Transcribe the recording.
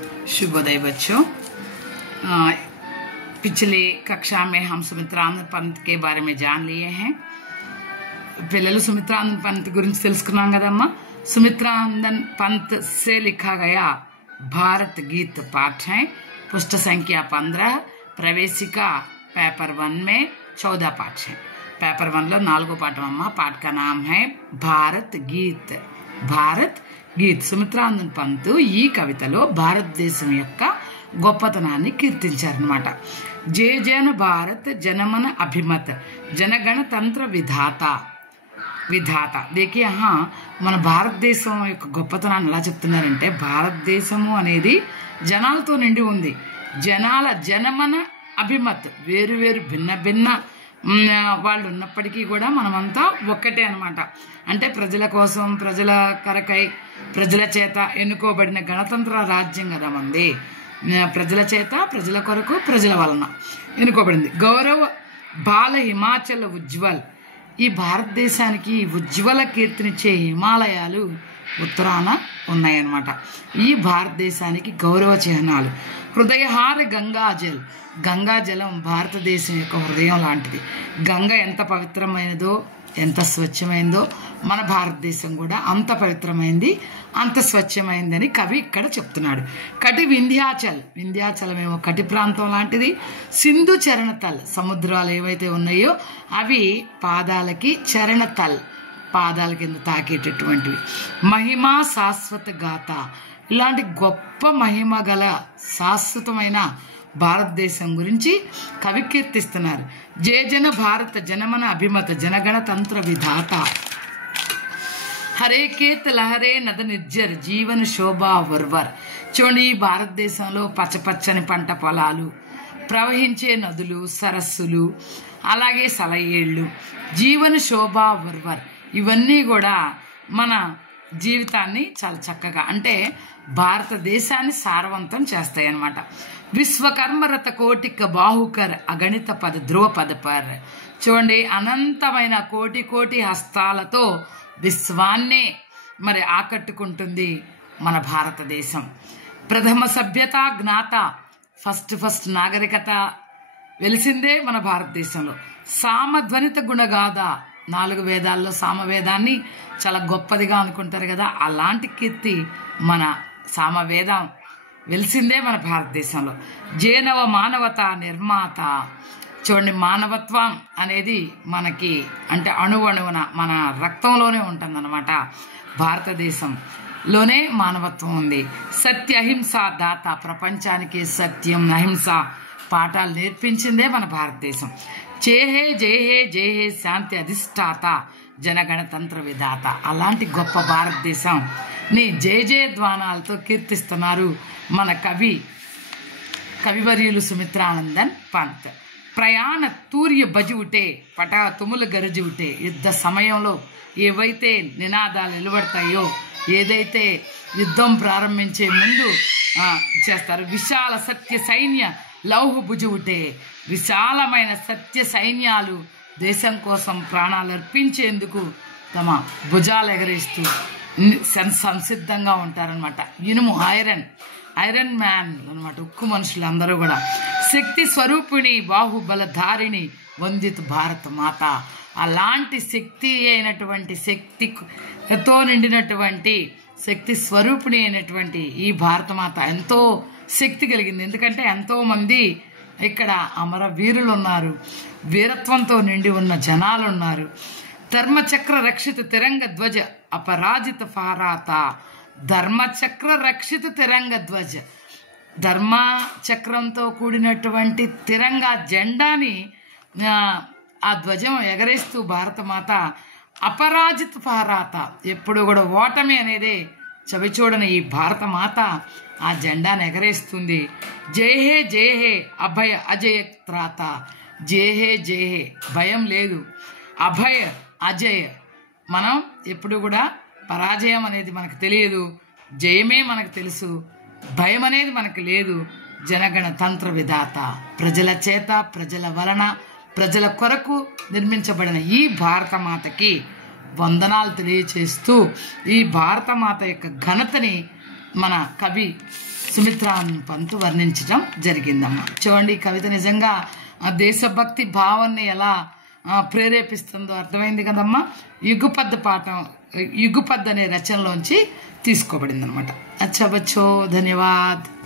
शुभोदय बच्चों। पिछले कक्षा में हम सुमित्रानंद पंत के बारे में जान लिए हैं। पिల్లలు सुमित्रानंद पंत గురించి తెలుసుకున్నాం కదమ్మా। सुमित्रानंद पंत से लिखा गया भारत गीत पाठ है, पृष्ठ संख्या 15, प्रवेशिका पेपर 1 में 14 पाठ है। पेपर 1 లో 4 पाठం అమ్మా। पाठ का नाम है भारत गीत। భారత్ గీత్ సుమిత్రానంద్ పంత్ ఈ కవితలో భారతదేశం యొక్క గొప్పతనాన్ని కీర్తించారన్నమాట। జయ జన భారత్ जनमन अभिमत जनगणतंत्र विधाता విధాత देखिए यहाँ మన భారతదేశం యొక్క గొప్పతనాన్ని ఎలా చెప్తున్నారంటే, భారతదేశము అనేది జనాలతో నిండి ఉంది। జనాల జనమన అభిమత్, వేరు వేరు భిన్న భిన్న వాళ్ళు ఉన్నప్పటికీ కూడా మనమంతా ఒక్కటే అన్నమాట। అంటే ప్రజల కోసం, ప్రజల కరకై, ప్రజల చేత ఎన్నుకోబడిన గణతంత్ర రాజ్యం కదా మంది। ప్రజల చేత, ప్రజల కొరకు, ప్రజల వలన ఎన్నుకోబడింది। గౌరవ బాల హిమాచల్ ఉజ్వల్, ఈ భారతదేశానికి ఉజ్వల కీర్తినిచ్చే హిమాలయాలు ఉత్తరాన ఉన్నాయన్నమాట। ఈ భారతదేశానికి గౌరవ చిహ్నాలు హృదయహార గంగాజల్, గంగాజలం భారతదేశం యొక్క హృదయం లాంటిది। గంగ ఎంత పవిత్రమైనదో, ఎంత స్వచ్ఛమైందో, మన భారతదేశం కూడా అంత పవిత్రమైంది, అంత స్వచ్ఛమైందని కవి ఇక్కడ చెప్తున్నాడు। కటి వింధ్యాచల్, వింధ్యాచలం ఏమో కటి ప్రాంతం లాంటిది। సింధు చరణతల్, సముద్రాలు ఏవైతే ఉన్నాయో అవి పాదాలకి చరణతల్, పాదాల కింద తాకేటటువంటివి। మహిమా శాశ్వత గాథ, ఇలాంటి గొప్ప మహిమ గల శాశ్వతమైన భారతదేశం గురించి కవి కీర్తిస్తున్నారు। జయ జన భారత జనమన అభిమత జనగణతంత్ర విధాత హరేకేత్ లహరే నద నిర్జర్ జీవన శోభా వర్వర్। చూడండి, ఈ భారతదేశంలో పచ్చపచ్చని పంట పొలాలు, ప్రవహించే నదులు, సరస్సులు, అలాగే సలయేళ్ళు, జీవన శోభా వర్వర్, ఇవన్నీ కూడా మన జీవితాన్ని చాలా చక్కగా, అంటే భారతదేశాన్ని సారవంతం చేస్తాయి అన్నమాట। విశ్వకర్మరత కోటిక బాహుకర్ అగణిత పద ధ్రువ పదపర్, చూడండి అనంతమైన కోటి కోటి హస్తాలతో విశ్వాన్నే మరి ఆకట్టుకుంటుంది మన భారతదేశం। ప్రథమ సభ్యత జ్ఞాత, ఫస్ట్ నాగరికత వెలిసిందే మన భారతదేశంలో। సామధ్వనిత గుణగాథ, 4 వేదాల్లో సామవేదాన్ని చాలా గొప్పదిగా అనుకుంటారు కదా, అలాంటి కీర్తి మన సామవేదం వెలిసిందే మన భారతదేశంలో। జేనవ మానవత నిర్మాత, చూడండి మానవత్వం అనేది మనకి అంటే అణువణువున మన రక్తంలోనే ఉంటుందన్నమాట। భారతదేశంలోనే మానవత్వం ఉంది। సత్య అహింస దాత, ప్రపంచానికి సత్యం అహింస పాఠాలు నేర్పించిందే మన భారతదేశం। జయహే జయహే జయహే శాంతి అధిష్టాత జనగణతంత్ర విధాత, అలాంటి గొప్ప భారతదేశం ని జయ జయధ్వానాలతో కీర్తిస్తున్నారు మన కవివర్యులు సుమిత్రానందన్ పంత్। ప్రయాణ తూర్య బజి ఉటే పటా తుములు గరజి ఉటే, యుద్ధ సమయంలో ఏవైతే నినాదాలు వెలువడతాయో, ఏదైతే యుద్ధం ప్రారంభించే ముందు చేస్తారు, విశాల సత్య సైన్య లౌహ భుజి ఉటే, విశాలమైన సత్య సైన్యాలు దేశం కోసం ప్రాణాలు అర్పించేందుకు తమ భుజాలు ఎగరేస్తూ సంసిద్ధంగా ఉంటారనమాట। ఇనుము ఐరన్ మ్యాన్ అనమాట, ఉక్కు మనుషులు అందరూ కూడా। శక్తి స్వరూపిణి బాహుబలధారిణి వందిత భారత మాత, అలాంటి శక్తి అయినటువంటి, శక్తితో నిండినటువంటి, శక్తి స్వరూపిణి అయినటువంటి ఈ భారతమాత ఎంతో శక్తి కలిగింది। ఎందుకంటే ఎంతో మంది ఇక్కడ అమర వీరులు ఉన్నారు, వీరత్వంతో నిండి ఉన్న జనాలు ఉన్నారు। ధర్మచక్ర రక్షిత తిరంగ ధ్వజ అపరాజిత ఫారాత, ధర్మచక్ర రక్షిత తిరంగ ధ్వజ, ధర్మచక్రంతో కూడినటువంటి తిరంగా జెండాని ఆ ధ్వజం ఎగరేస్తూ భారతమాత అపరాజిత ఫారాత, ఎప్పుడు కూడా ఓటమి అనేది చవిచూడని ఈ భారతమాత ఆ జెండాను ఎగరేస్తుంది। జయహే జయహే అభయ అజయ త్రాత, జయహే జయహే, భయం లేదు, అభయ అజయ, మనం ఎప్పుడు కూడా పరాజయం అనేది మనకు తెలియదు, జయమే మనకు తెలుసు, భయం అనేది మనకు లేదు। జనగణతంత్ర విధాత, ప్రజల చేత, ప్రజల వలన, ప్రజల కొరకు నిర్మించబడిన ఈ భారతమాతకి వందనాలు తెలియచేస్తూ ఈ భారతమాత యొక్క ఘనతని మన కవి సుమిత్రానందన్ పంత్ వర్ణించడం జరిగిందమ్మా. చూడండి, ఈ కవిత నిజంగా దేశభక్తి భావాన్ని ఎలా ప్రేరేపిస్తుందో అర్థమైంది కదమ్మా. యుగపద్ అనే రచనలోంచి తీసుకోబడింది అనమాట. అచ్చా బచ్చో, ధన్యవాద్.